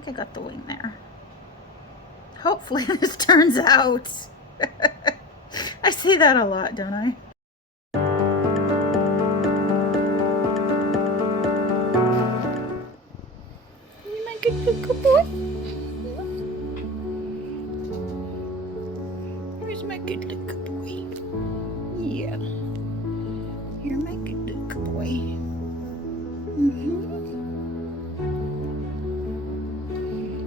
think I got the wing there. Hopefully this turns out. I say that a lot, don't I? You my good boy? Where's my good little boy? Yeah. You're my good little boy.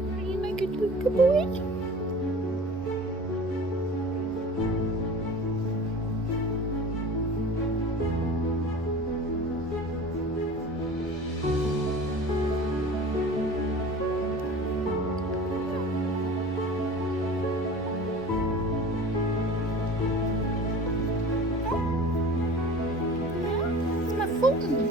Are you my good little boy? It's my phone.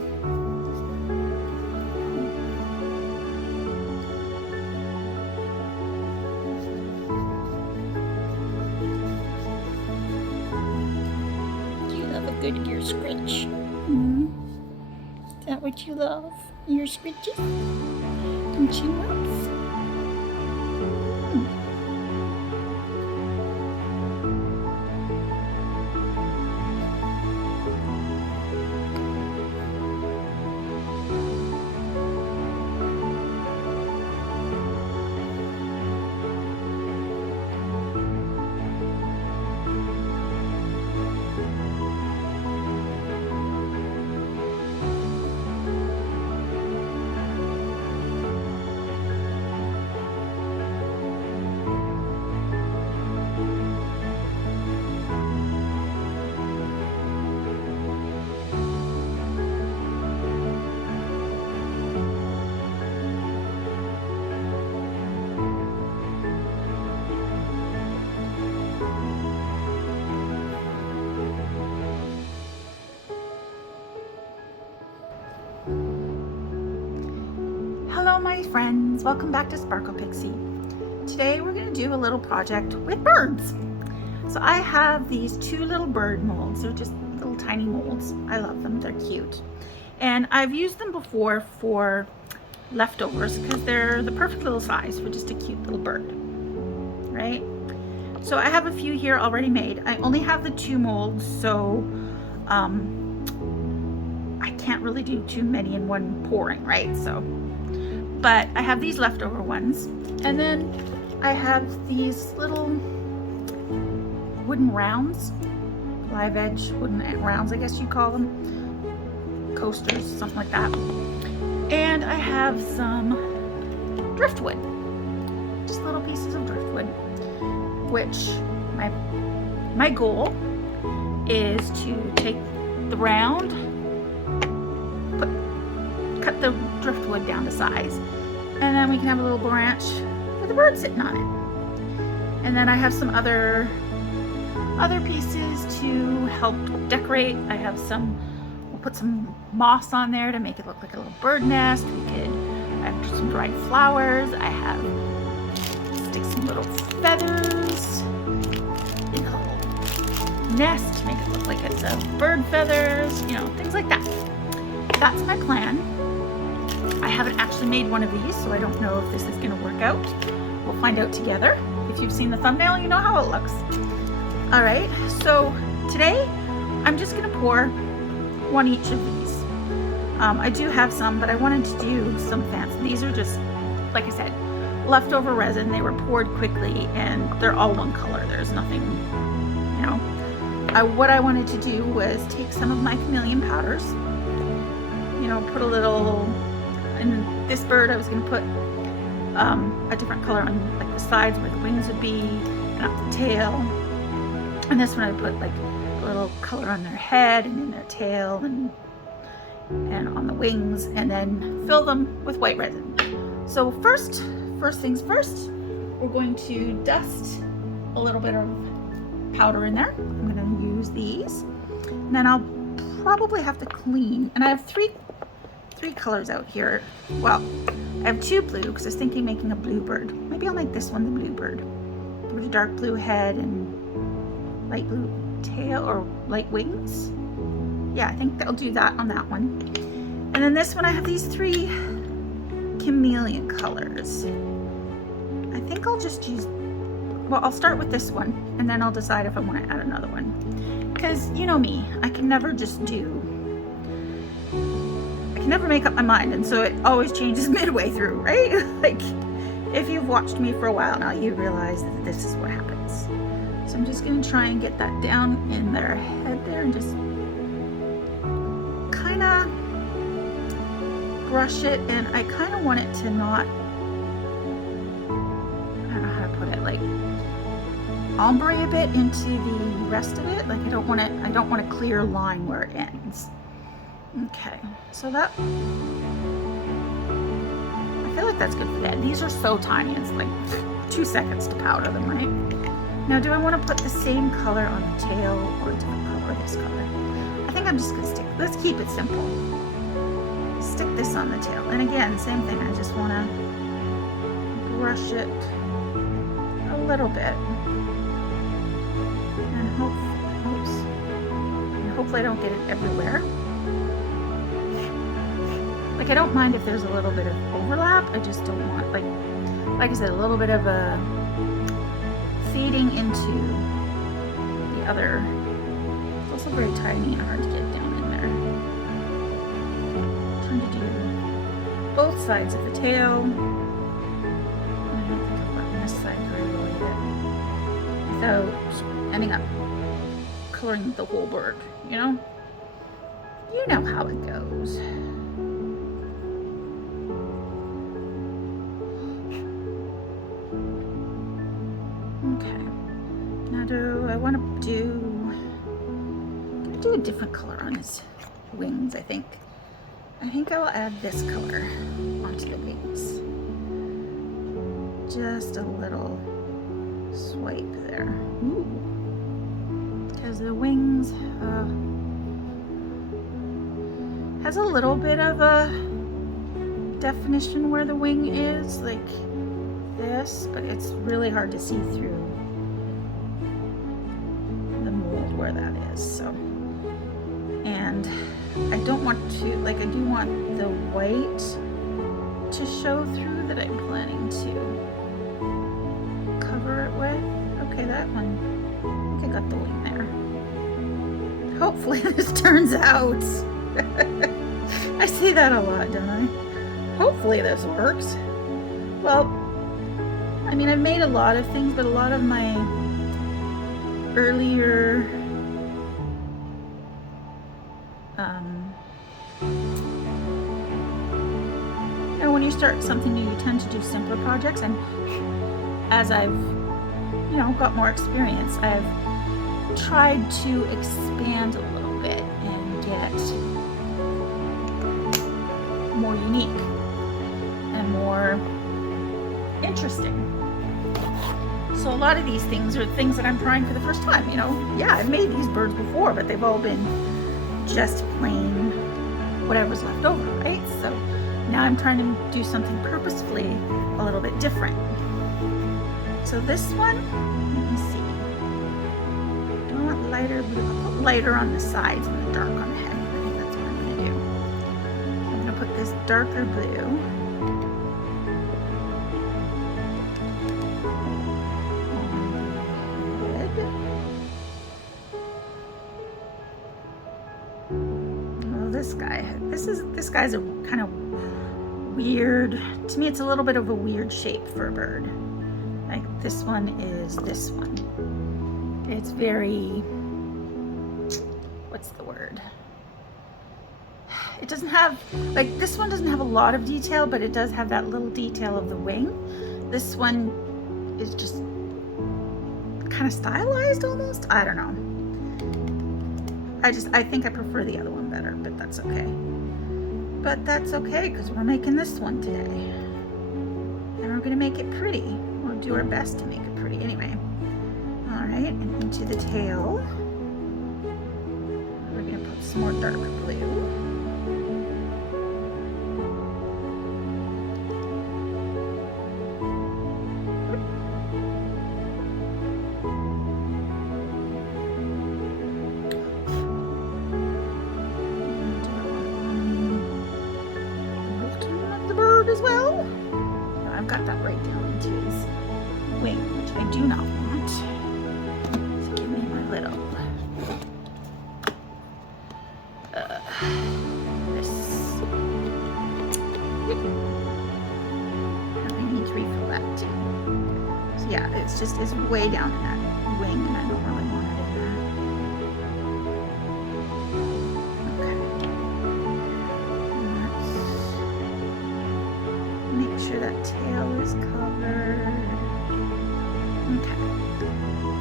Good ear scratch. Is that what you love? Ear scratches? Don't you love? Hello my friends, welcome back to Sparkle Pixie. Today we're going to do a little project with birds. So I have these two little bird molds. They're just little tiny molds. I love them, they're cute. And I've used them before for leftovers because they're the perfect little size for just a cute little bird, right? So I have a few here already made. I only have the two molds, so I can't really do too many in one pouring, right? But I have these leftover ones, and then I have these little wooden rounds, live edge wooden rounds, I guess you call them, coasters, something like that. And I have some driftwood, just little pieces of driftwood, which my goal is to take the round, cut the driftwood down to size, and then we can have a little branch with a bird sitting on it. And then I have some other pieces to help decorate. I have we'll put some moss on there to make it look like a little bird nest. I have some dried flowers. I have stick some little feathers in the little nest to make it look like it's a bird feathers, you know, things like that. That's my plan. I haven't actually made one of these, so I don't know if this is going to work out. We'll find out together. If you've seen the thumbnail, you know how it looks. All right, so today I'm just going to pour one each of these. I do have some, but I wanted to do some fancy. These are just, like I said, leftover resin. They were poured quickly, and they're all one color. There's nothing, you know. What I wanted to do was take some of my chameleon powders, you know, put a little. In this bird, I was going to put a different color on like the sides where the wings would be, and up the tail. And this one I put like a little color on their head and in their tail and on the wings, and then fill them with white resin. So first things first, we're going to dust a little bit of powder in there. I'm going to use these, and then I'll probably have to clean. And I have three colors out here. Well, I have two blue because I was thinking making a blue bird. Maybe I'll make this one the blue bird with a dark blue head and light blue tail or light wings. Yeah, I think I'll do that on that one. And then this one, I have these three chameleon colors. think I'll just use, well, I'll start with this one and then I'll decide if I want to add another one. Because you know me, I can never make up my mind, and so it always changes midway through, right? Like, if you've watched me for a while now, you realize that this is what happens. So I'm just going to try and get that down in their head there and just kind of brush it. And I kind of want it to not, I don't know how to put it, like ombre a bit into the rest of it. Like I don't want a clear line where it ends. Okay, so that, I feel like that's good for that. These are so tiny, it's like 2 seconds to powder them, right? Now, do I want to put the same color on the tail or a different color or this color? I think I'm just going to stick, let's keep it simple. Stick this on the tail. And again, same thing, I just want to brush it a little bit. And hopefully I don't get it everywhere. Like, I don't mind if there's a little bit of overlap. I just don't want, like I said, a little bit of a feeding into the other. It's also very tiny and hard to get down in there. I'm trying to do both sides of the tail. And I don't think I've gotten this side very well yet, without ending up coloring the whole bird, you know? You know how it goes. Okay, now do I want to do a different color on his wings, I think. I think I will add this color onto the wings. Just a little swipe there. Ooh. Because the wings has a little bit of a definition where the wing is, like this, but it's really hard to see through the mold where that is. So, and I don't want to, like, I do want the white to show through that I'm planning to cover it with. Okay, that one, I think I got the wing there. Hopefully this turns out. I say that a lot, don't I? Hopefully this works. Well, I mean, I've made a lot of things, but a lot of my earlier you know, when you start something new, you tend to do simpler projects, and as I've, you know, got more experience, I've tried to expand a little bit and get more unique and more interesting. So a lot of these things are things that I'm trying for the first time, you know. Yeah, I've made these birds before, but they've all been just plain whatever's left over, right? So now I'm trying to do something purposefully a little bit different. So this one, let me see. Do I want lighter blue? I'll put lighter on the sides and the dark on the head. I think that's what I'm going to do. I'm going to put this darker blue this guy's a kind of weird, to me it's a little bit of a weird shape for a bird. Like this one is this one. It's very, what's the word? It doesn't have, like this one doesn't have a lot of detail, but it does have that little detail of the wing. This one is just kind of stylized almost. I don't know. I think I prefer the other one better, but that's okay. But that's okay, because we're making this one today. And we're gonna make it pretty. We'll do our best to make it pretty anyway. All right, and into the tail, we're gonna put some more dark blue. As well. I've got that right down into his wing, which I do not want. So give me my little this. And I need to refill that too. So yeah, it's way down in that wing, and I don't really want it in there. Okay. And let's make sure that tail is covered. Okay.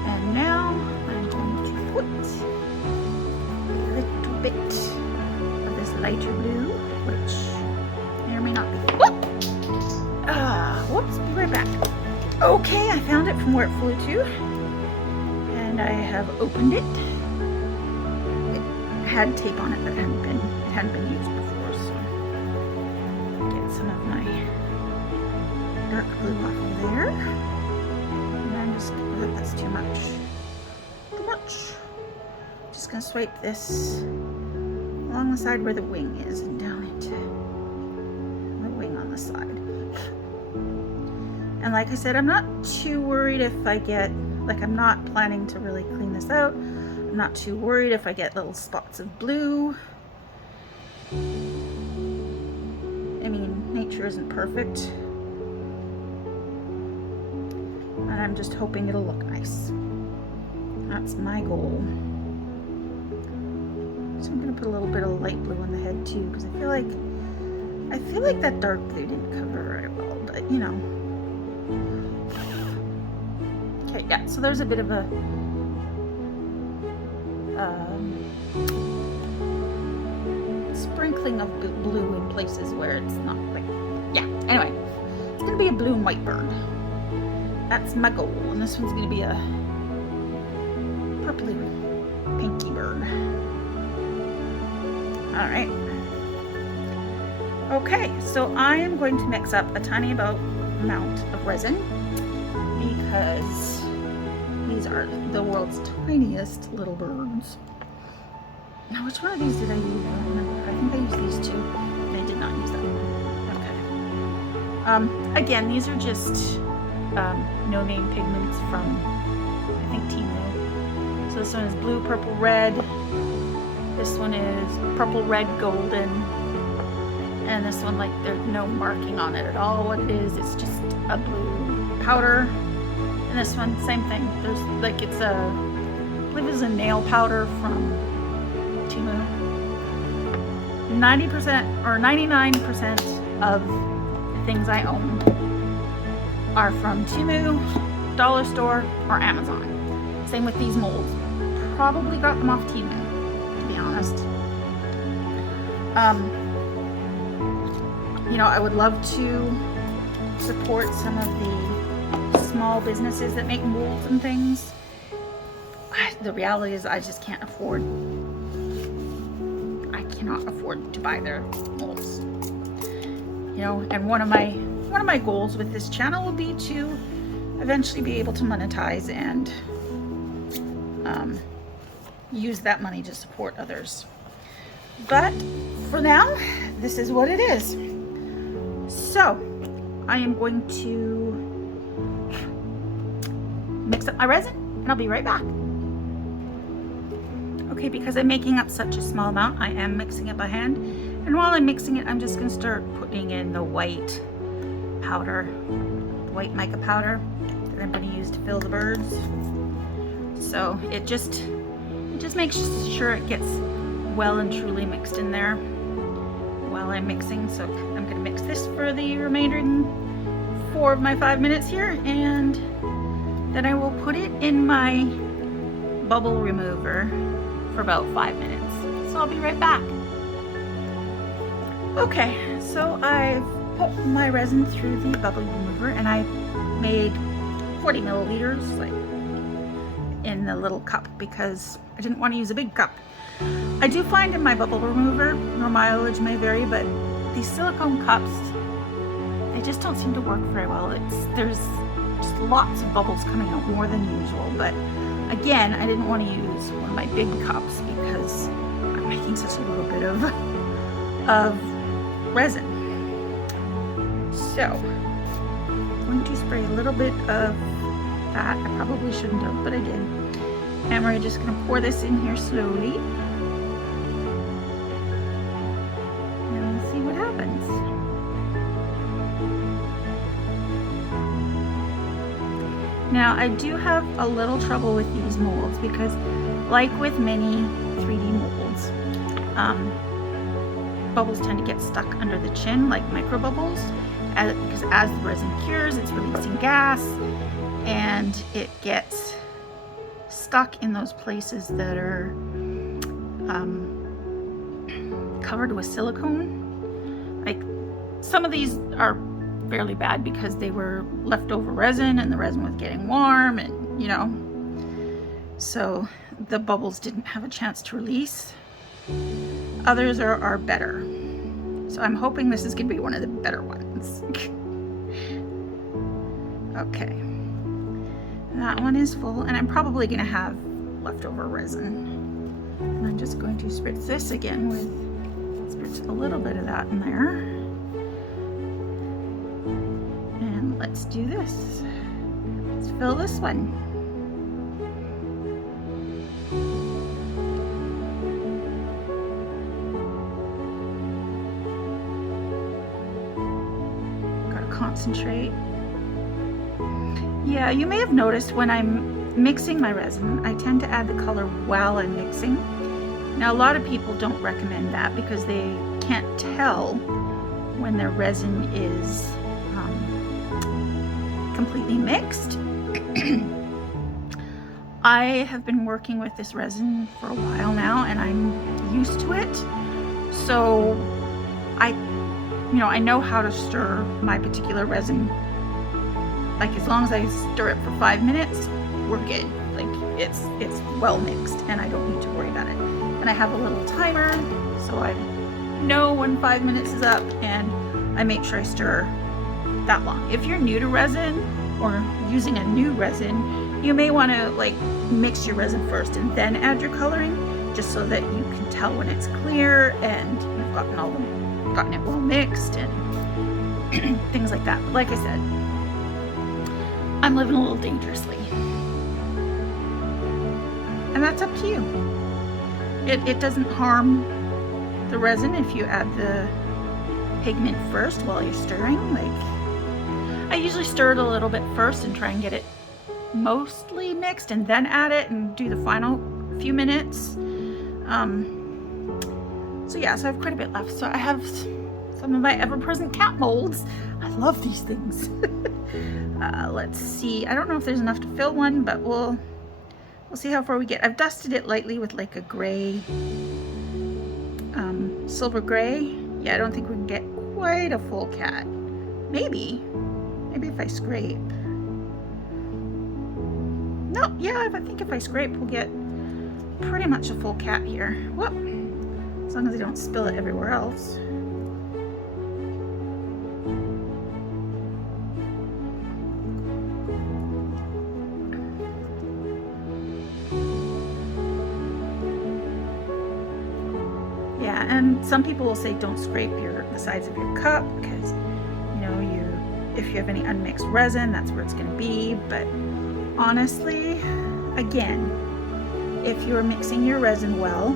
And now I'm going to put a little bit of this lighter blue, which may or may not be. Whoops, be right back. Okay, I found it from where it flew to, and I have opened it. It had tape on it, but it hadn't been used before, so get some of my dark blue off of there. And I'm just, that's too much. Too much. Just gonna swipe this along the side where the wing is and down into the wing on the side. And like I said, I'm not too worried if I get, like, I'm not planning to really clean this out. I'm not too worried if I get little spots of blue. I mean, nature isn't perfect. And I'm just hoping it'll look nice. That's my goal. So I'm gonna put a little bit of light blue on the head too, because I feel like that dark blue didn't cover very well, but you know. Okay, yeah, so there's a bit of a sprinkling of blue in places where it's not like, yeah, anyway, it's gonna be a blue and white bird. That's my goal, and this one's gonna be a purpley pinky bird. All right. Okay, so I am going to mix up a tiny amount of resin because these are the world's tiniest little birds. Now, which one of these did I use? I don't remember. I think I used these two, and I did not use that one. Okay. Again, these are just no-name pigments from, I think, Temu. So this one is blue, purple, red. This one is purple, red, golden. And this one, like, there's no marking on it at all. What it is, it's just a blue powder. And this one, same thing. There's, like, it's a, I believe it's a nail powder from Temu. 90% or 99% of the things I own are from Temu, Dollar Store, or Amazon. Same with these molds. Probably got them off Temu, to be honest. You know, I would love to support some of the small businesses that make molds and things. The reality is I just can't afford, I cannot afford to buy their molds. You know, and one of my goals with this channel will be to eventually be able to monetize and use that money to support others. But for now, this is what it is. So I am going to mix up my resin and I'll be right back. Okay, because I'm making up such a small amount, I am mixing it by hand. And while I'm mixing it, I'm just going to start putting in the white powder, white mica powder that I'm going to use to fill the birds. So it just makes sure it gets well and truly mixed in there while I'm mixing. So I'm going to mix this for the remaining 4 of my 5 minutes here, and then I will put it in my bubble remover for about 5 minutes. So I'll be right back. Okay, so I've put my resin through the bubble remover, and I made 40 milliliters, like, in the little cup because I didn't want to use a big cup. I do find in my bubble remover, your mileage may vary, but these silicone cups, they just don't seem to work very well. There's just lots of bubbles coming out, more than usual. But again, I didn't want to use one of my big cups because I'm making such a little bit of resin. So I'm going to spray a little bit of that. I probably shouldn't have, but I did. And we're just gonna pour this in here slowly. And we'll see what happens. Now, I do have a little trouble with these molds because, like with many 3D molds, bubbles tend to get stuck under the chin, like micro bubbles, because as the resin cures, it's releasing gas, and it gets stuck in those places that are covered with silicone. Like, some of these are fairly bad because they were leftover resin and the resin was getting warm, and you know, so the bubbles didn't have a chance to release. Others are better, so I'm hoping this is gonna be one of the better ones. Okay, that one is full, and I'm probably gonna have leftover resin, and I'm just going to spritz this again with spritz a little bit of that in there. Let's do this. Let's fill this one. Gotta concentrate. Yeah, you may have noticed when I'm mixing my resin, I tend to add the color while I'm mixing. Now, a lot of people don't recommend that because they can't tell when their resin is completely mixed. I have been working with this resin for a while now, and I'm used to it, so I know how to stir my particular resin. Like, as long as I stir it for 5 minutes, we're good. Like, it's well mixed, and I don't need to worry about it. And I have a little timer, so I know when 5 minutes is up, and I make sure I stir that long. If you're new to resin or using a new resin, you may want to like mix your resin first and then add your coloring, just so that you can tell when it's clear and you've gotten it well mixed and things like that. But like I said, I'm living a little dangerously, and that's up to you. It doesn't harm the resin if you add the pigment first while you're stirring. Like, I usually stir it a little bit first and try and get it mostly mixed, and then add it and do the final few minutes. So yeah, so I have quite a bit left. So I have some of my ever-present cat molds. I love these things. Let's see. I don't know if there's enough to fill one, but we'll see how far we get. I've dusted it lightly with like a gray, silver gray. Yeah, I don't think we can get quite a full cat. Maybe if I scrape. No, yeah, I think if I scrape, we'll get pretty much a full cat here. Whoop. As long as I don't spill it everywhere else. Yeah, and some people will say don't scrape the sides of your cup because, you know, if you have any unmixed resin, that's where it's going to be. But honestly, again, if you're mixing your resin well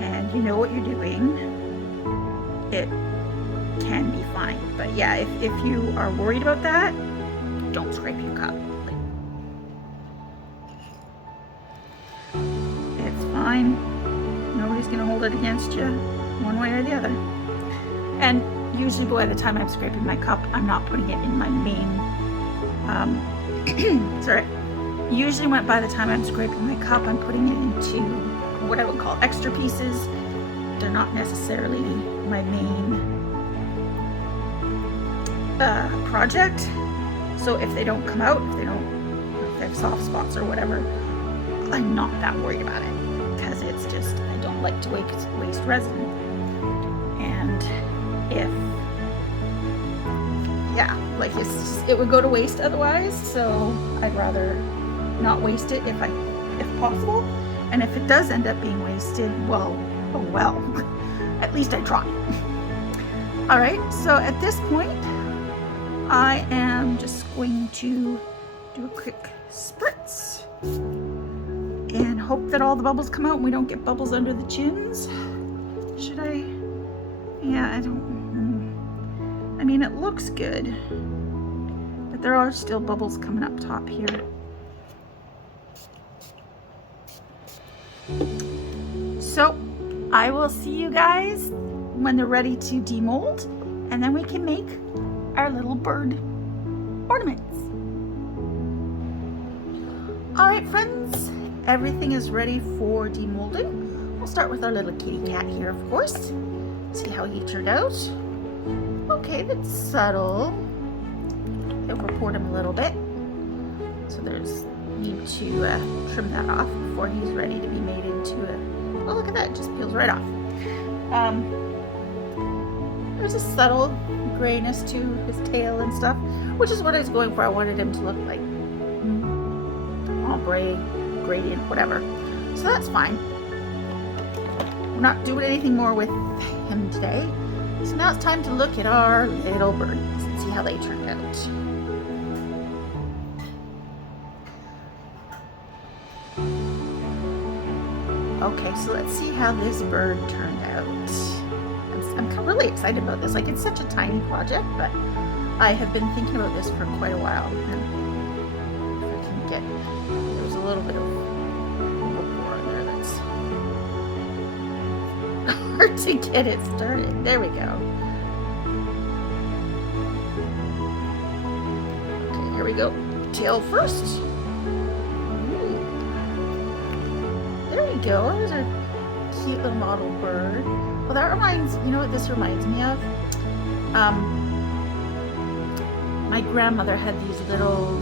and you know what you're doing, it can be fine. But yeah, if you are worried about that, don't scrape your cup. It's fine. Nobody's going to hold it against you one way or the other. And usually by the time I'm scraping my cup, I'm not putting it in my main, sorry. Usually by the time I'm scraping my cup, I'm putting it into what I would call extra pieces. They're not necessarily my main project. So if they don't come out, if they have soft spots or whatever, I'm not that worried about it, because it's just, I don't like to waste resin. And like it would go to waste otherwise, so I'd rather not waste it if possible. And if it does end up being wasted, well, oh well, at least I tried. All right, so at this point, I am just going to do a quick spritz and hope that all the bubbles come out and we don't get bubbles under the chins. Should I? Yeah, I don't. I mean, it looks good, but there are still bubbles coming up top here. So I will see you guys when they're ready to demold, and then we can make our little bird ornaments. All right, friends, everything is ready for demolding. We'll start with our little kitty cat here, of course. See how he turned out. Okay, that's subtle. Overpoured him a little bit. So there's need to trim that off before he's ready to be made into a, oh, look at that, it just peels right off. There's a subtle grayness to his tail and stuff, which is what I was going for. I wanted him to look like ombre, gradient, whatever. So that's fine. We're not doing anything more with him today. So now it's time to look at our little birdies and see how they turned out. Okay, so let's see how this bird turned out. I'm really excited about this. Like, it's such a tiny project, but I have been thinking about this for quite a while. And if I can get, there's a little bit of overpour in there that's hard to get it started. There we go. Okay, here we go. Tail first. Ooh. There we go. There's a cute little model bird. Well, that reminds, you know what this reminds me of? My grandmother had these little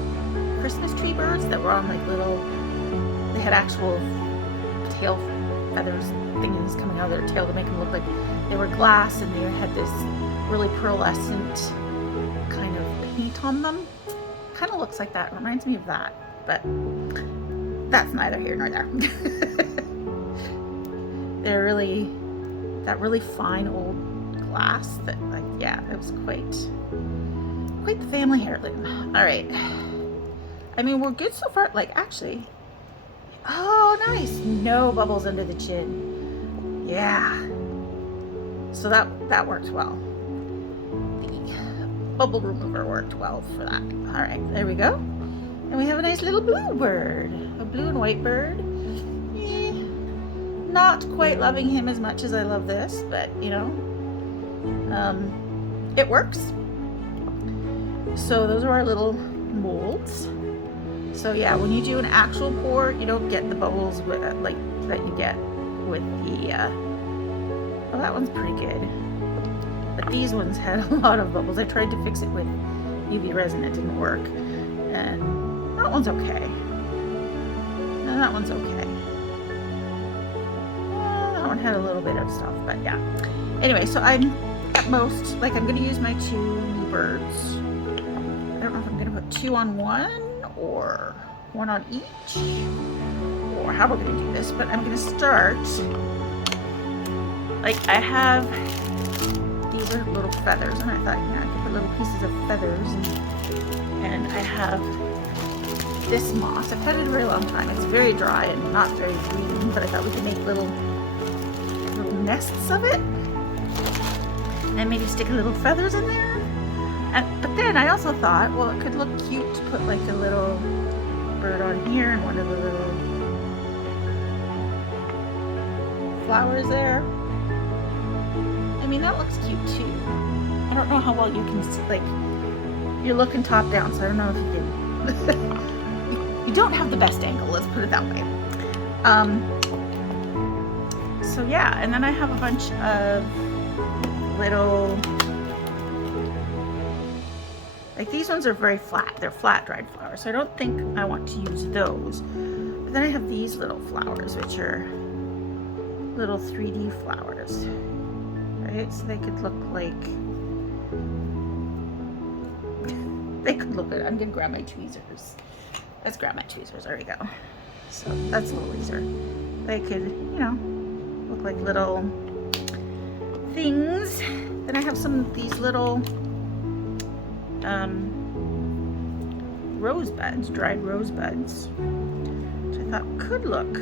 Christmas tree birds that were on like little, they had actual tail feathers thingies coming out of their tail to make them look like they were glass, and they had this really pearlescent kind of paint on them. Kind of looks like that. It reminds me of that, but that's neither here nor there. They're really, that really fine old glass that, like, yeah, it was quite the family heirloom. All right, I mean, we're good so far. Like, actually, oh, nice, no bubbles under the chin. Yeah, so that worked well. The bubble remover worked well for that. All right, there we go. And we have a nice little blue bird, a blue and white bird. Not quite loving him as much as I love this, but you know, it works. So those are our little molds. So yeah, when you do an actual pour, you don't get the bubbles with, like that you get with the, well, that one's pretty good. But these ones had a lot of bubbles. I tried to fix it with UV resin, it didn't work. And that one's okay. And that one's okay. That one had a little bit of stuff, but yeah. Anyway, so I'm at most, like, I'm gonna use my two new birds. I don't know if I'm gonna put two on one or one on each, or how we're gonna do this, but I'm gonna start, like, I have, these are little feathers, and I thought, yeah, I could put little pieces of feathers, and I have this moss. I've had it a very long time. It's very dry and not very green, but I thought we could make little nests of it, and maybe stick a little feathers in there. But then I also thought, well, it could look cute to put like a little bird on here and one of the little flowers there. I mean, that looks cute too. I don't know how well you can see, like, you're looking top down, so I don't know if you can. You don't have the best angle, let's put it that way. So yeah, and then I have a bunch of little, like, these ones are very flat. They're flat dried flowers, so I don't think I want to use those. But then I have these little flowers, which are little 3D flowers, right? So they could look like, they could look good. I'm gonna grab my tweezers. Let's grab my tweezers, there we go. So that's a little easier. They could, you know, look like little things. Then I have some of these little rosebuds, dried rosebuds, which I thought could look.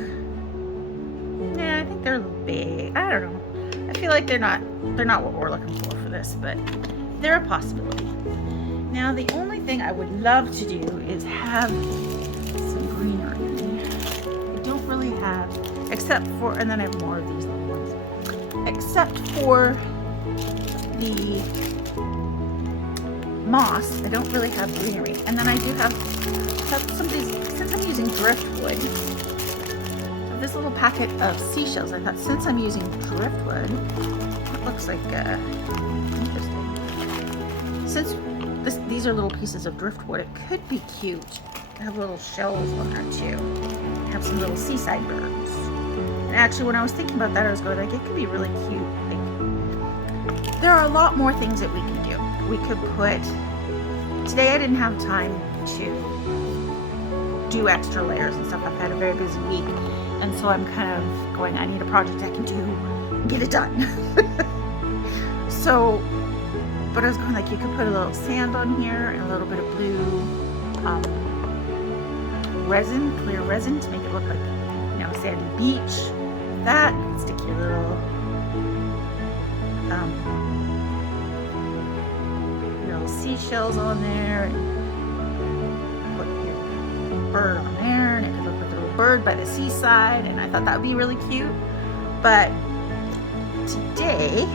Yeah, I think they're a little big. I don't know. I feel like they're not what we're looking for this, but they're a possibility. Now, the only thing I would love to do is have some greenery. I don't really have, except for, and then I have more of these little ones, except for the moss. I don't really have greenery. And then I do have some of these, since I'm using driftwood, so this little packet of seashells, I thought since I'm using driftwood, it looks like interesting. Since these are little pieces of driftwood, it could be cute. I have little shells on there too. I have some little seaside birds. And actually, when I was thinking about that, I was going like, it could be really cute. Like, there are a lot more things that we can do. We could put, today I didn't have time to do extra layers and stuff. I've had a very busy week, and so I'm kind of going, I need a project I can do and get it done. So, but I was going like, you could put a little sand on here and a little bit of blue resin, clear resin, to make it look like, you know, a sandy beach. That, you can stick your little seashells on there, and put your bird on there, and it could look like a little bird by the seaside, and I thought that would be really cute. But today,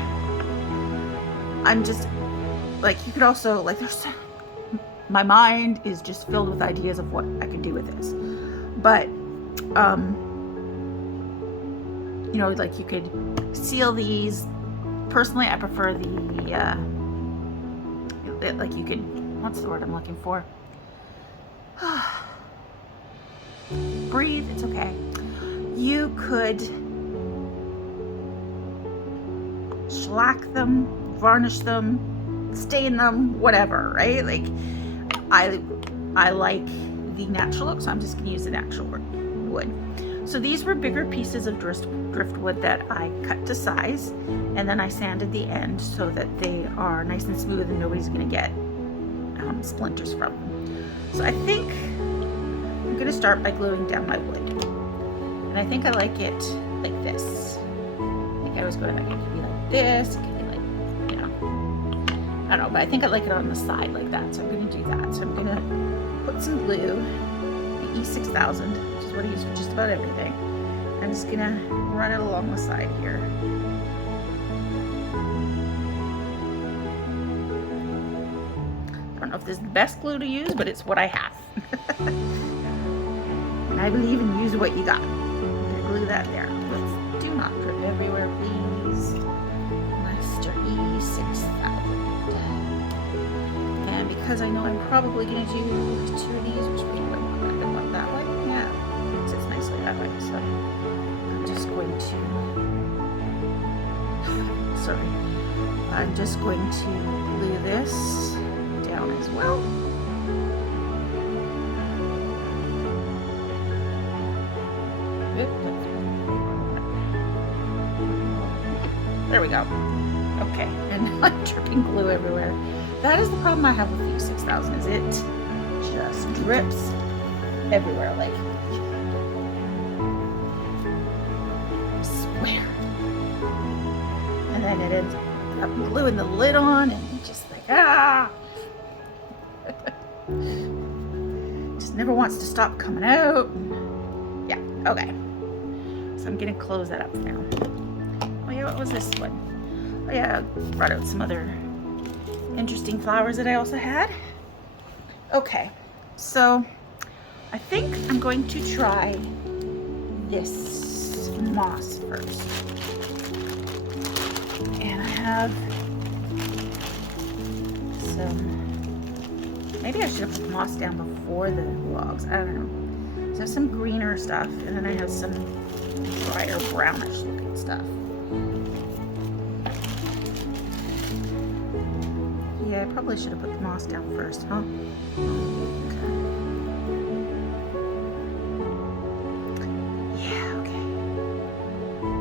I'm just like, you could also, like, my mind is just filled with ideas of what I could do with this. But, you know, like, you could seal these. Personally, I prefer the, like, you could, what's the word I'm looking for? Breathe, it's okay. You could shellac them, varnish them, stain them, whatever, right? Like, I like the natural look, so I'm just gonna use the natural wood. So these were bigger pieces of driftwood that I cut to size, and then I sanded the end so that they are nice and smooth and nobody's gonna get splinters from them. So I think I'm gonna start by gluing down my wood, and I think I like it like this. Like I was going like, it could be like this, it could be like, you know, I don't know, but I think I like it on the side like that, so I'm gonna do that. So I'm gonna put some glue, the E6000, which is what I use for just about everything. I'm just gonna run it along the side here. I don't know if this is the best glue to use, but it's what I have. And I believe in use what you got. I'm gonna glue that there. Let's do not drip everywhere, please. Master E6000. And because I know I'm probably gonna do 2 of these, which way do I want that? I want that way? Yeah, it sits nicely that way. So I'm just going to, sorry, I'm just going to glue this down as well. There we go. Okay, and I'm dripping glue everywhere. That is the problem I have with the E6000, is it just drips everywhere, like, I swear. And then it ends up gluing the lid on, and just like, just never wants to stop coming out. Yeah, okay. So I'm gonna close that up now. Oh yeah, what was this one? Oh yeah, I brought out some other interesting flowers that I also had. Okay, so I think I'm going to try this moss first. And I have some, maybe I should have put moss down before the logs, I don't know. So I have some greener stuff, and then I have some drier brownish looking stuff. Yeah, I probably should have put the moss down first, huh? Okay. Yeah, okay.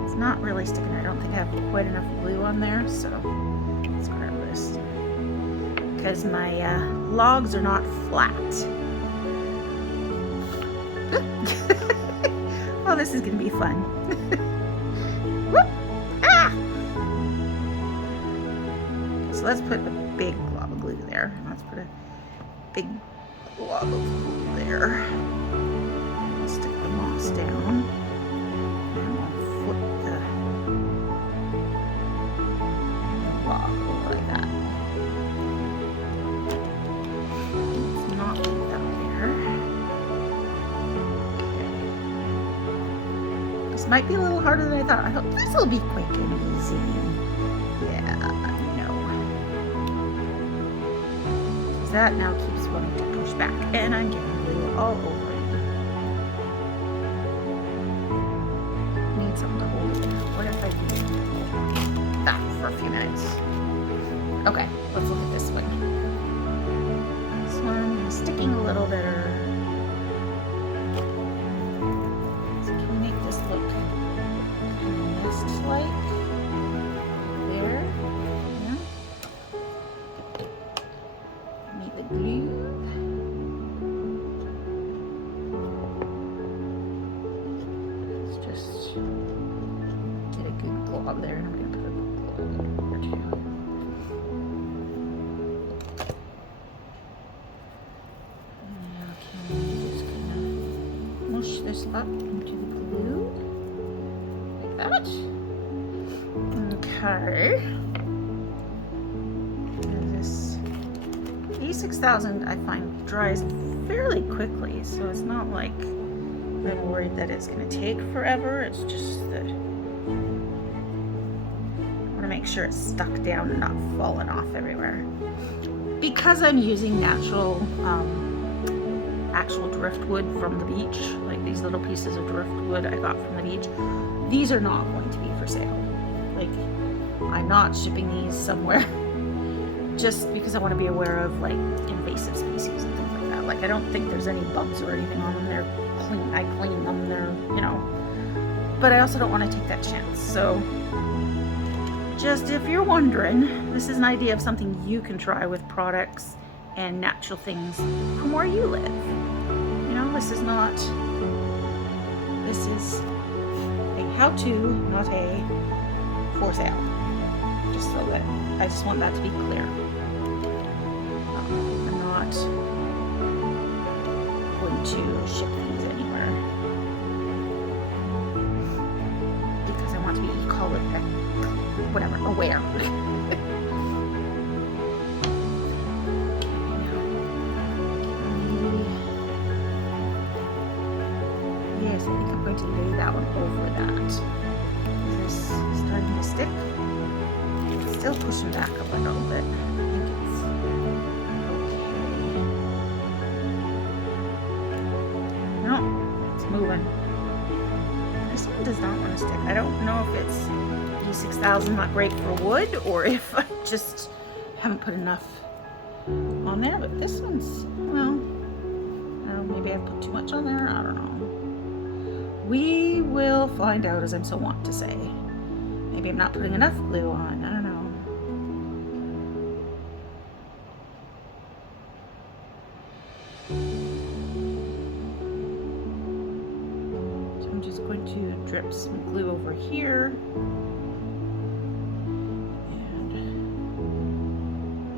It's not really sticking. I don't think I have quite enough glue on there, so let's grab this. Because my logs are not flat. Oh, this is gonna be fun. Whoop. Ah! So let's put a big glob of glue there. Let's put a big glob of glue there. Let's stick the moss down. And we'll flip the glob over like that. Let's not leave that there. Okay. This might be a little harder than I thought. I hope this will be quick and easy. Yeah, that now keeps wanting to push back, and I'm getting glue all over it. Need something to hold it. What if I do that for a few minutes? Okay, let's look at this one. This one is sticking a little better. So can we make this look kind of nest-like? There. Glue. Let's just get a good glob there, and I'm going to put a glob over too. Now can we just kind of mush this up into the glue like that? Okay. E6000 I find dries fairly quickly, so it's not like I'm worried that it's going to take forever. It's just that I want to make sure it's stuck down and not falling off everywhere. Because I'm using natural, actual driftwood from the beach, like these little pieces of driftwood I got from the beach, these are not going to be for sale. Like, I'm not shipping these somewhere. Just because I want to be aware of like invasive species and things like that. Like, I don't think there's any bugs or anything on them. They're clean. I clean them. They're, you know. But I also don't want to take that chance. So, just if you're wondering, this is an idea of something you can try with products and natural things from where you live. You know, this is not. This is a how-to, not a for sale. Just so that I just want that to be clear. I'm not going to ship these anywhere because I want to be whatever, aware. Yes, I think I'm going to lay that one over that. Is this starting to stick? Still pushing back a little bit. I think it's okay. No, it's moving. This one does not want to stick. I don't know if it's E6000 not great for wood, or if I just haven't put enough on there, but this one's, well, maybe I put too much on there. I don't know. We will find out, as I'm so wont to say. Maybe I'm not putting enough glue on. I don't know. I'm just going to drip some glue over here and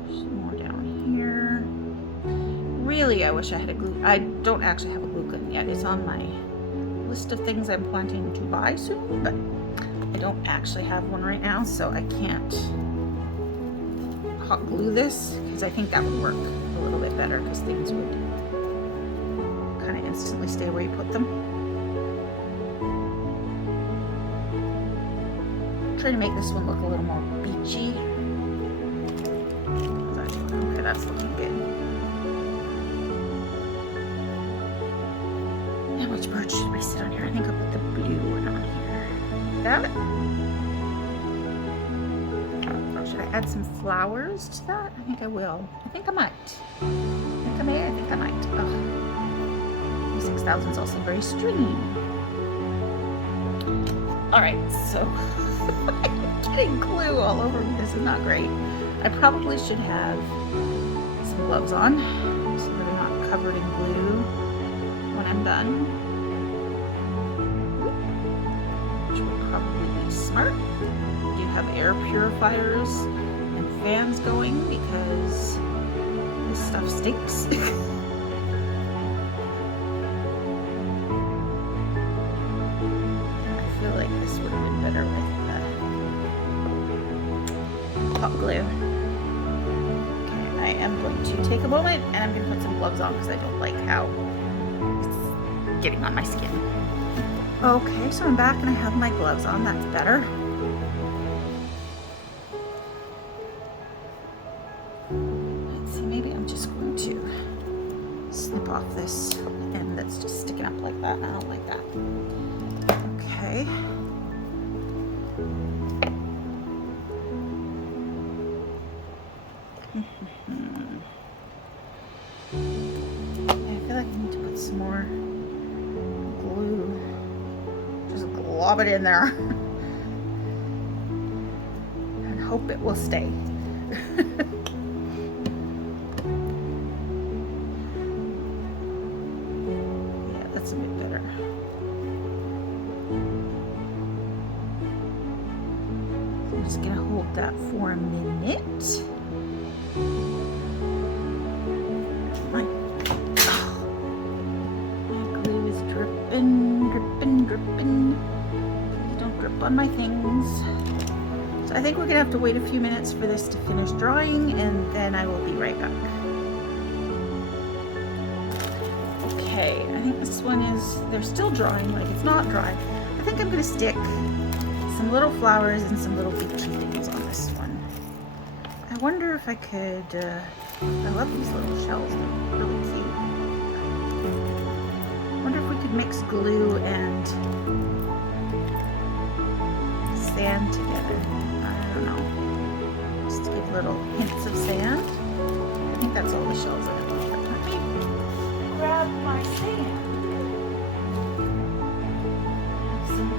some more down here. Really, I wish I had a glue. I don't actually have a glue gun yet. It's on my list of things I'm planning to buy soon, but I don't actually have one right now, so I can't hot glue this, because I think that would work a little bit better, because things would kind of instantly stay where you put them. Trying to make this one look a little more beachy. Okay, that's looking good. And which bird should we sit on here? I think I'll put the blue one on here. That. Or should I add some flowers to that? I think I will. I think I might. I think I may. I think I might. Oh, 6000 is also very stringy. All right, so. I'm getting glue all over me. This is not great. I probably should have some gloves on so that I'm not covered in glue when I'm done. probably be smart. You have air purifiers and fans going because this stuff stinks. I feel like this would have been better with hot glue. Okay, I am going to take a moment and I'm going to put some gloves on because I don't like how it's getting on my skin. Okay, so I'm back and I have my gloves on. That's better. Let's see, maybe I'm just going to snip off this end that's just sticking up like that. I don't like that. Okay. I feel like I need to put some more glue. Just glob it in there and hope it will stay. Yeah, that's a bit better. I'm just gonna hold that for a minute. My glue is dripping, dripping, dripping. Please don't drip on my things. So I think we're gonna have to wait a few minutes for this to finish drying, and then I will be right back. Okay, I think this one is, they're still drying, like it's not dry. I think I'm gonna stick some little flowers and some little beachy things on this one. I wonder if I could, I love these little shells, they're really cute. I wonder if we could mix glue and sand together. I don't know. Just to give little hints of sand. I think that's all the shells I have. Let me grab my sand. I have some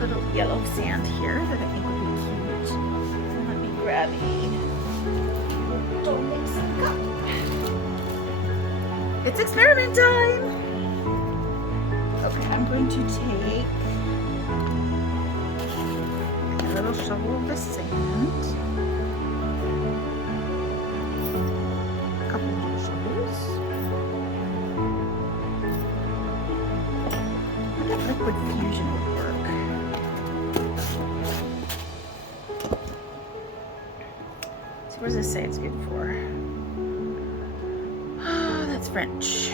little yellow sand here that I think would be cute. And let me grab a little mixing cup. It's experiment time! Okay, I'm going to take a little shovel of the sand. A couple more shovels. I think liquid fusion would work. So what does this say it's good for? Oh, that's French.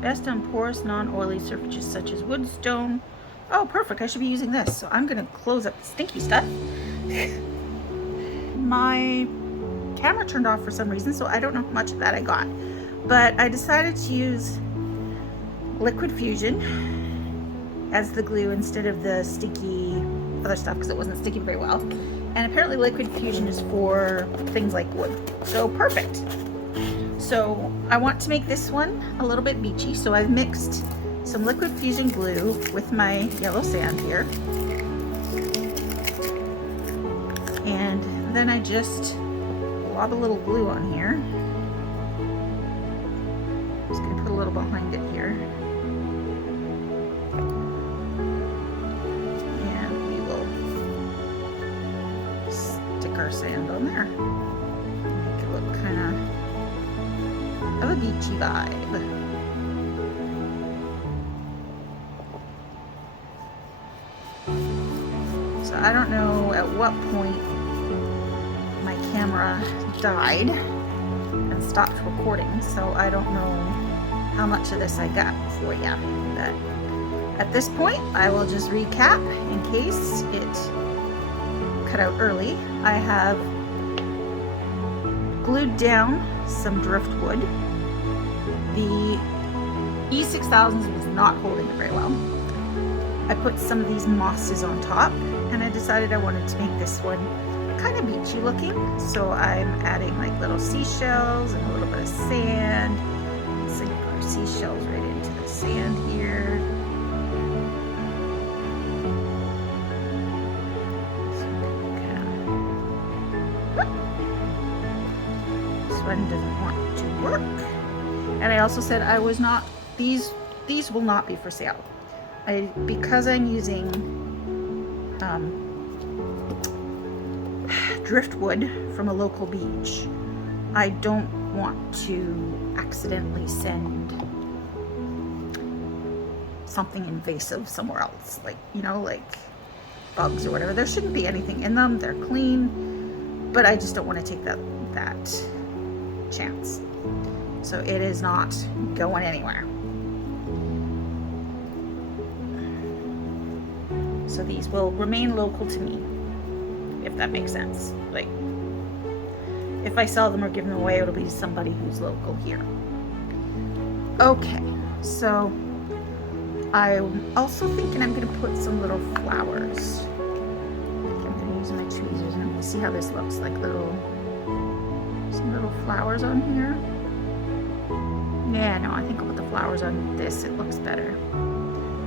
Best on porous, non-oily surfaces such as wood, stone. Oh, perfect. I should be using this. So I'm going to close up the stinky stuff. My camera turned off for some reason, so I don't know how much of that I got. But I decided to use liquid fusion as the glue instead of the sticky other stuff because it wasn't sticking very well. And apparently liquid fusion is for things like wood. So perfect. So I want to make this one a little bit beachy. So I've mixed some liquid fusion glue with my yellow sand here. And then I just lob a little glue on here. Just gonna put a little behind it here. And we will stick our sand on there. Make it look kind of a beachy vibe. So I don't know at what point my camera died and stopped recording, so I don't know how much of this I got for you. But at this point, I will just recap in case it cut out early. I have glued down some driftwood. The E6000s was not holding it very well. I put some of these mosses on top, and I decided I wanted to make this one kind of beachy looking. So I'm adding like little seashells and a little bit of sand. So you put our seashells right into the sand here. This one doesn't want to work. And I also said I was not, these will not be for sale. Because I'm using driftwood from a local beach, I don't want to accidentally send something invasive somewhere else, like, you know, like bugs or whatever. There shouldn't be anything in them. They're clean, but I just don't want to take that chance. So it is not going anywhere. So these will remain local to me, if that makes sense. Like, if I sell them or give them away, it'll be to somebody who's local here. Okay, so I'm also thinking I'm gonna put some little flowers. I'm gonna use my tweezers and I'm gonna see how this looks, like some little flowers on here. Yeah, no, I think I'll put the flowers on this. It looks better.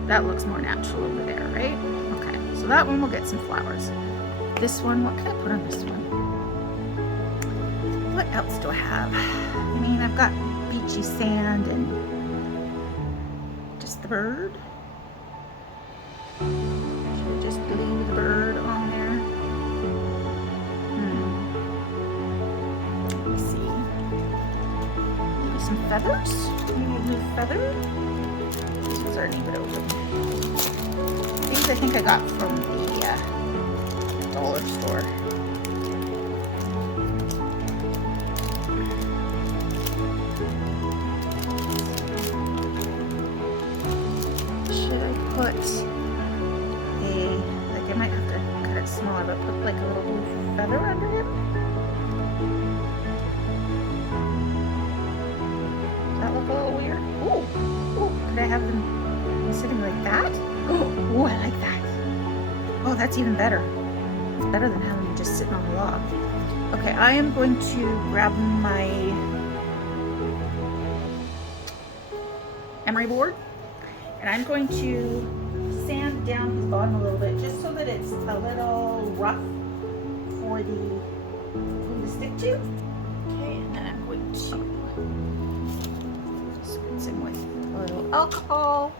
That looks more natural over there, right? Okay, so that one will get some flowers. This one, what can I put on this one? What else do I have? I mean, I've got beachy sand and just the bird. Should I just glue the bird on there? Let me see. Maybe some feathers? Maybe a blue feather? These aren't even open. These I think I got from the dollar store. Put like I might have to cut it smaller, but put like a little blue feather under him. Does that look a little weird? Ooh, could I have them sitting like that? Oh, I like that. Oh, that's even better. It's better than having them just sitting on the log. Okay, I am going to grab my emery board. And I'm going to sand down his bottom a little bit, just so that it's a little rough for the glue to stick to. Okay, and then I'm going to spritz him with a little alcohol,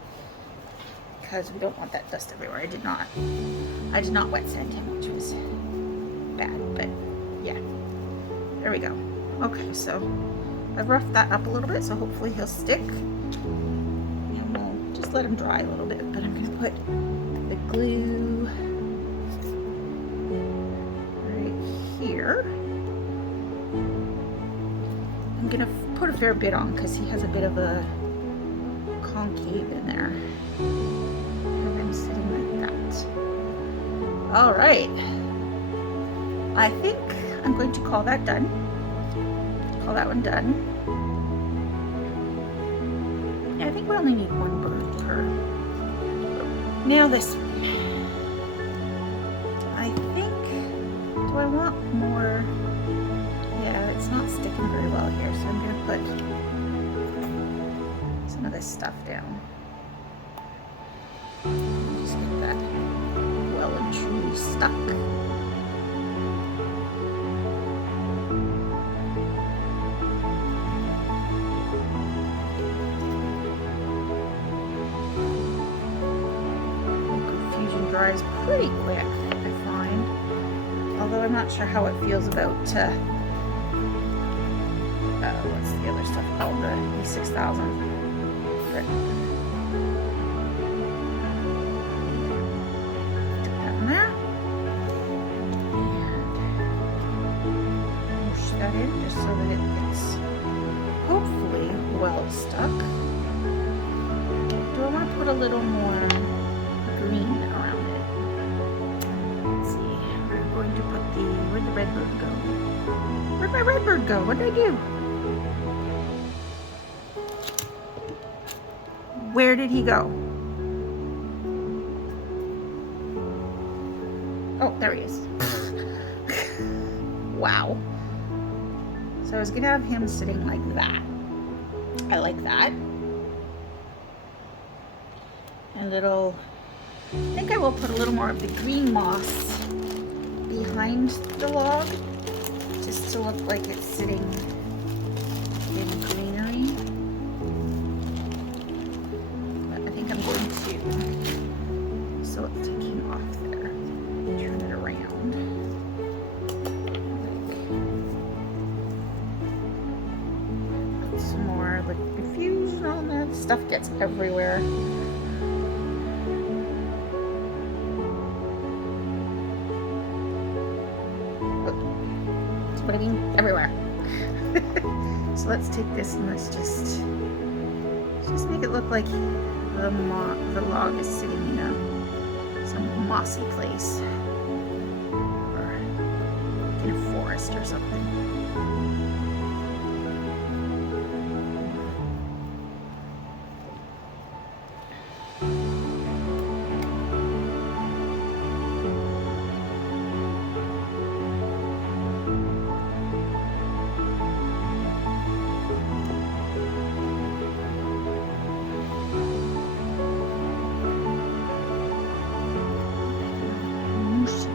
because we don't want that dust everywhere. I did not wet sand him, which was bad, but yeah. There we go. Okay, so I've roughed that up a little bit, so hopefully he'll stick. Let him dry a little bit, but I'm going to put the glue right here. I'm going to put a fair bit on because he has a bit of a concave in there. And I'm sitting like that. All right. I think I'm going to call that done. Call that one done. I think we only need one bird per. Now this one. I think, do I want more? Yeah, it's not sticking very well here, so I'm going to put some of this stuff down. Just get that well and truly stuck. Dries pretty quick, I find. Although I'm not sure how it feels about what's the other stuff called, the E6000. But put that in there. And push that in just so that it gets hopefully well stuck. Do I want to put a little more green around it? Let's see. We're going to put where'd the red bird go? Where'd my red bird go? What did I do? Where did he go? Oh, there he is. Wow. So I was gonna have him sitting like that. I like that. A little, I think I will put a little more of the green moss behind the log, just to look like it's sitting in greenery. stuff gets everywhere. That's what I mean, everywhere. So let's take this and let's just make it look like the log is sitting in some mossy place, or in a forest or something.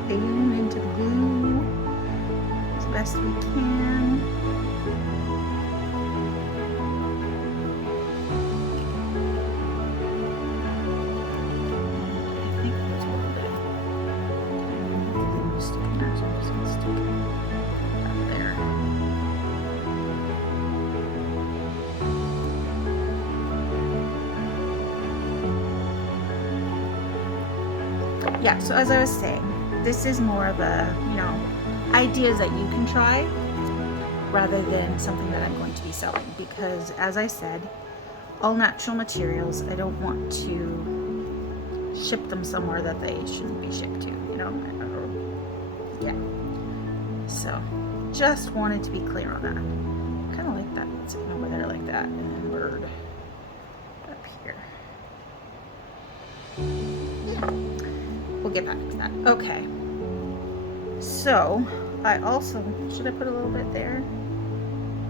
Into glue as best we can. I think there's a little bit of glue sticking out, so I'm just going to stick it out there. Yeah, so as I was saying, this is more of a, ideas that you can try rather than something that I'm going to be selling, because as I said, all natural materials, I don't want to ship them somewhere that they shouldn't be shipped to, yeah. So just wanted to be clear on that. Kind of like that, sitting over there like that, and then bird up here. Yeah, we'll get back to that. Okay. So, I also, should I put a little bit there?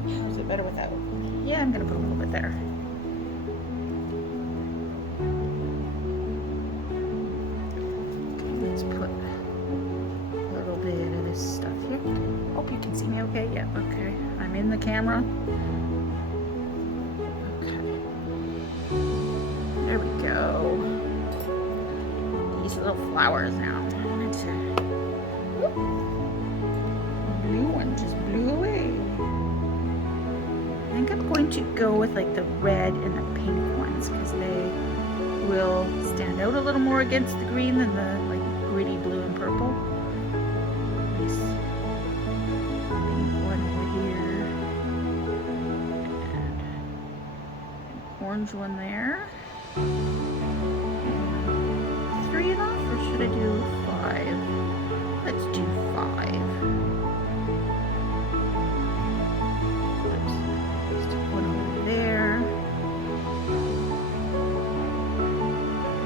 Or is it better without? Yeah, I'm going to put a little bit there. Okay, let's put a little bit of this stuff here. Hope you can see me okay. Yeah, okay. I'm in the camera. Okay. There we go. These little flowers now. I wanted to... blue one just blew away. I think I'm going to go with like the red and the pink ones because they will stand out a little more against the green than the like gritty blue and purple. This pink one over here and an orange one there. 3 enough, or should I do 5? Let's do 5. Let's stick one over there.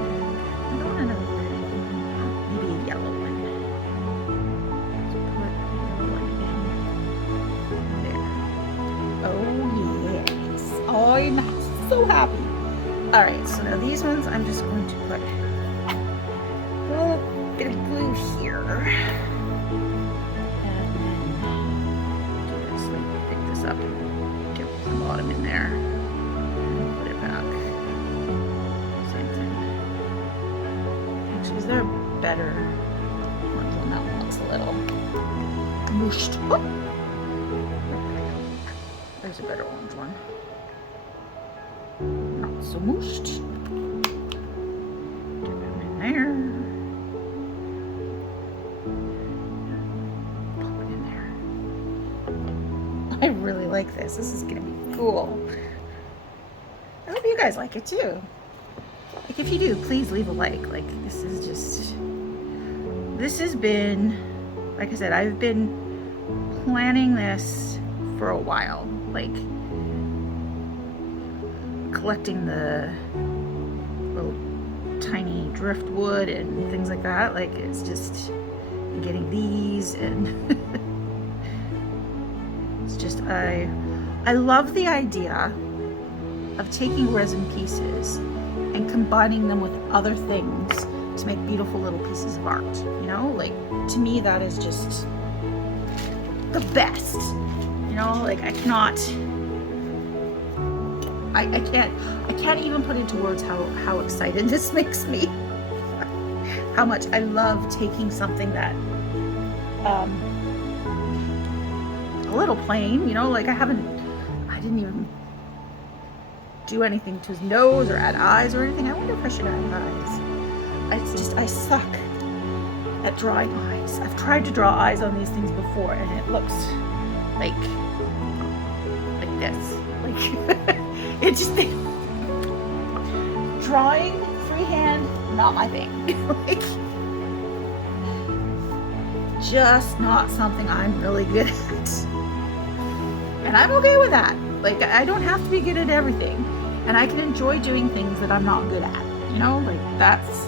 And I don't want another red one. Maybe a yellow one. Let's put a yellow one in there. Oh yes. Oh, I'm so happy. Alright, so now these ones I'm just going to put a little bit of glue here. Up, get the bottom in there, and put it back. Same thing. Actually, is there a better ones on that one? Looks a little mushed. Oh! There's a better orange one. Not so mushed. Dip them in there. I really like this. This is gonna be cool. I hope you guys like it too. Like, if you do, please leave a like. Like, this has been, like I said, I've been planning this for a while. Like, collecting the little tiny driftwood and things like that. Like, it's just getting these and just I love the idea of taking resin pieces and combining them with other things to make beautiful little pieces of art. Like, to me that is just the best. Like, I can't even put into words how excited this makes me. How much I love taking something that a little plain, like I didn't even do anything to his nose or add eyes or anything. I wonder if I should add eyes. I suck at drawing eyes. I've tried to draw eyes on these things before and it looks like this. Like it just drawing freehand, not my thing. Like just not something I'm really good at. And I'm okay with that. Like I don't have to be good at everything. And I can enjoy doing things that I'm not good at. You know, like that's,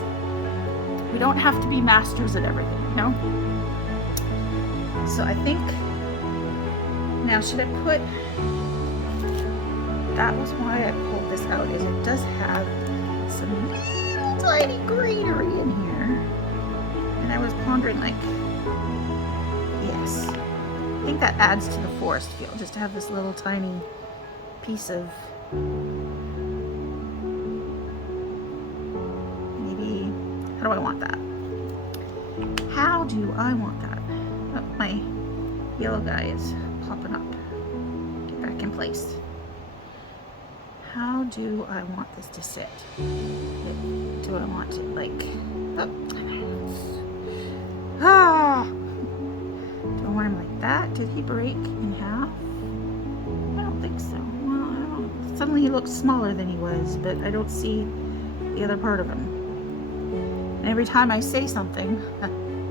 we don't have to be masters at everything, you know? So I think, now should I put, that was why I pulled this out, is it does have some tiny greenery in here. And I was pondering like, yes, I think that adds to the forest feel, just to have this little tiny piece of, maybe, how do I want that? How do I want that? Oh, my yellow guy is popping up. Get back in place. How do I want this to sit? Do I want it like, oh, ah! Do I want him like that? Did he break in half? I don't think so. Well, I don't. Suddenly he looks smaller than he was, but I don't see the other part of him. And every time I say something,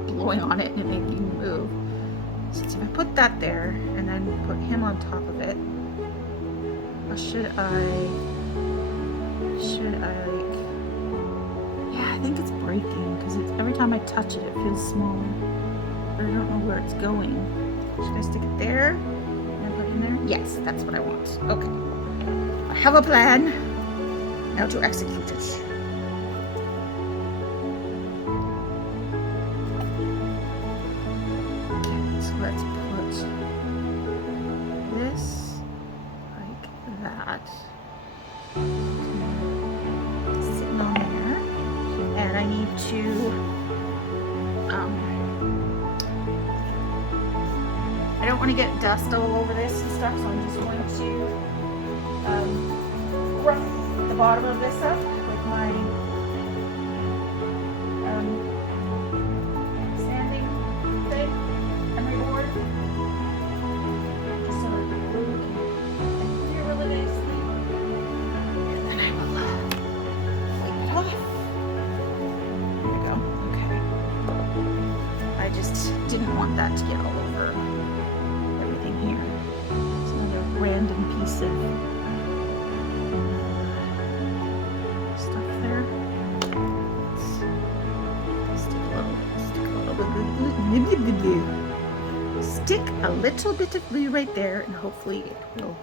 blowing on it and it making him move. So if I put that there and then put him on top of it, or should I like, yeah, I think it's breaking because every time I touch it, it feels smaller. But I don't know where it's going. Should I stick it there and put it in there? Yes, that's what I want. Okay. I have a plan. Now to execute it. So let's put this like that. Sitting on there. And I need to I don't want to get dust all over this and stuff, so I'm just going to rough the bottom of this up with my sanding thing, emery board, just so that the glue can adhere really nicely. And then I will wipe it off. There we go. Okay. I just didn't want that to get all over here. It's another random piece of stuff there. Stick a little bit of glue right there, and hopefully it will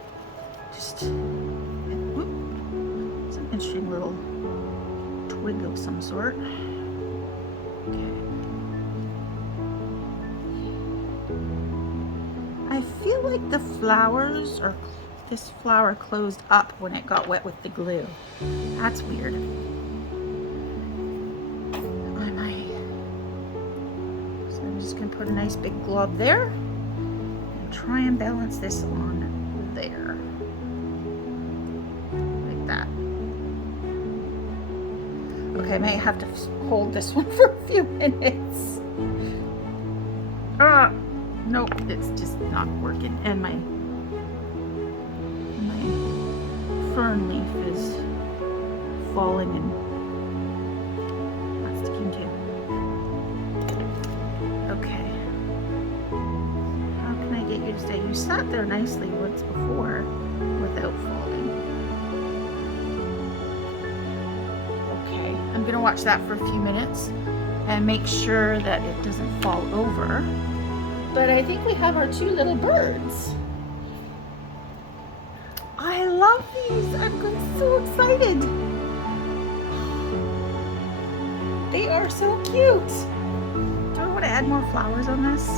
just, whoop, it's an interesting little twig of some sort. Okay. I feel like the flowers, or this flower closed up when it got wet with the glue. That's weird. So I'm just going to put a nice big glob there and try and balance this on there. Like that. Okay, I may have to hold this one for a few minutes. Nope, it's just not working. And my fern leaf is falling and not sticking too. Okay. How can I get you to stay? You sat there nicely once before without falling. Okay, I'm gonna watch that for a few minutes and make sure that it doesn't fall over. But I think we have our two little birds. I love these. I'm so excited. They are so cute. Do I want to add more flowers on this?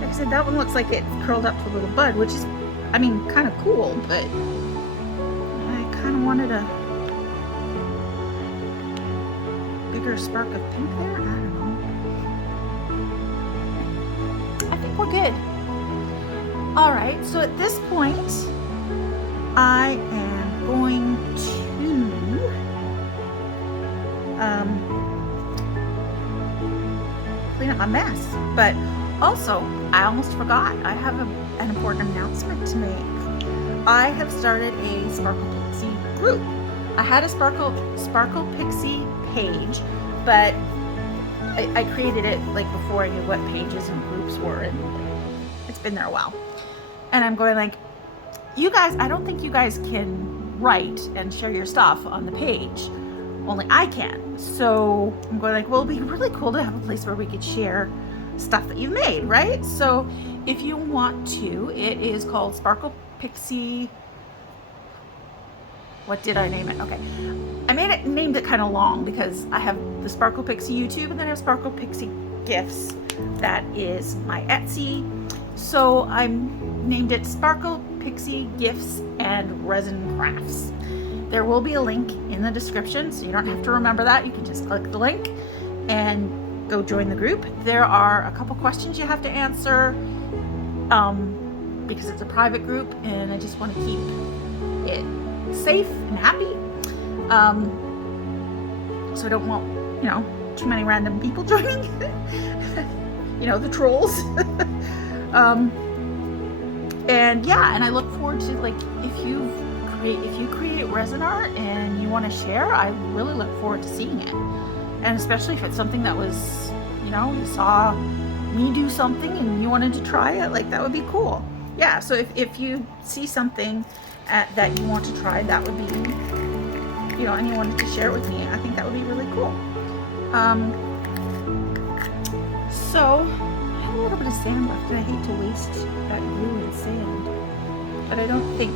Like I said, that one looks like it curled up to a little bud, which is, I mean, kind of cool, but I kind of wanted a bigger spark of pink there. I don't know. I think we're good. All right, so at this point, I am going to clean up my mess. But also, I almost forgot, I have an important announcement to make. I have started a Sparkle Pixie group. I had a Sparkle Pixie page, but I created it like before I knew what pages and groups were, and it's been there a while. And I'm going like, you guys, I don't think you guys can write and share your stuff on the page. Only I can. So I'm going like, well, it'd be really cool to have a place where we could share stuff that you've made, right? So if you want to, it is called Sparkle Pixie. What did I name it? Okay. I named it kind of long because I have the Sparkle Pixie YouTube and then I have Sparkle Pixie Gifts. That is my Etsy. So I named it Sparkle Pixie Gifts and Resin Crafts. There will be a link in the description, so you don't have to remember that. You can just click the link and go join the group. There are a couple questions you have to answer because it's a private group and I just want to keep it safe and happy. So I don't want, you know, too many random people joining. You know, the trolls. And yeah, and I look forward to, like, if you create resin art and you want to share, I really look forward to seeing it. And especially if it's something that was, you know, you saw me do something and you wanted to try it, like, that would be cool. Yeah, so if you see something that you want to try, that would be, you know, and you wanted to share it with me, I think that would be really cool. So I have a little bit of sand left and I hate to waste that glue and sand, but I don't think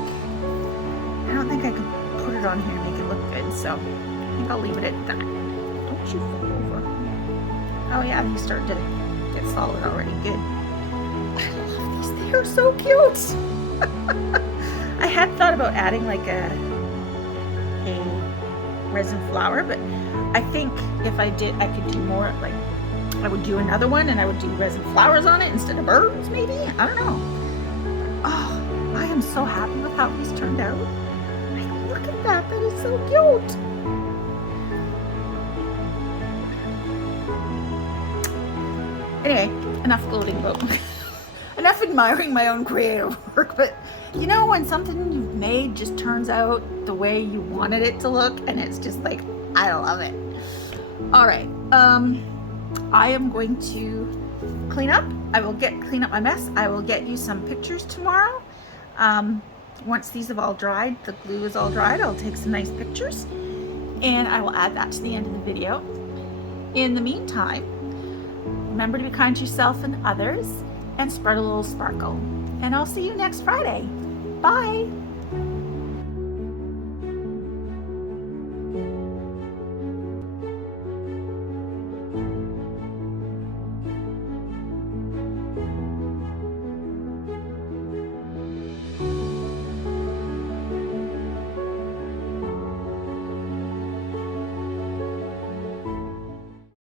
I can put it on here and make it look good, so I think I'll leave it at that. Don't you fall over. Oh yeah, these start to get solid already. Good. I love these. They are so cute. I had thought about adding like a resin flower, but I think if I did, I could do more, like I would do another one and I would do resin flowers on it instead of birds, maybe. I don't know. Oh, I am so happy with how these turned out. Like, look at that. That is so cute. Anyway, enough gloating about enough admiring my own creative work, but you know when something you've made just turns out the way you wanted it to look and it's just like, I love it. All right, I am going to clean up. Clean up my mess. I will get you some pictures tomorrow. Once these have all dried, the glue is all dried, I'll take some nice pictures and I will add that to the end of the video. In the meantime, remember to be kind to yourself and others and spread a little sparkle. And I'll see you next Friday. Bye.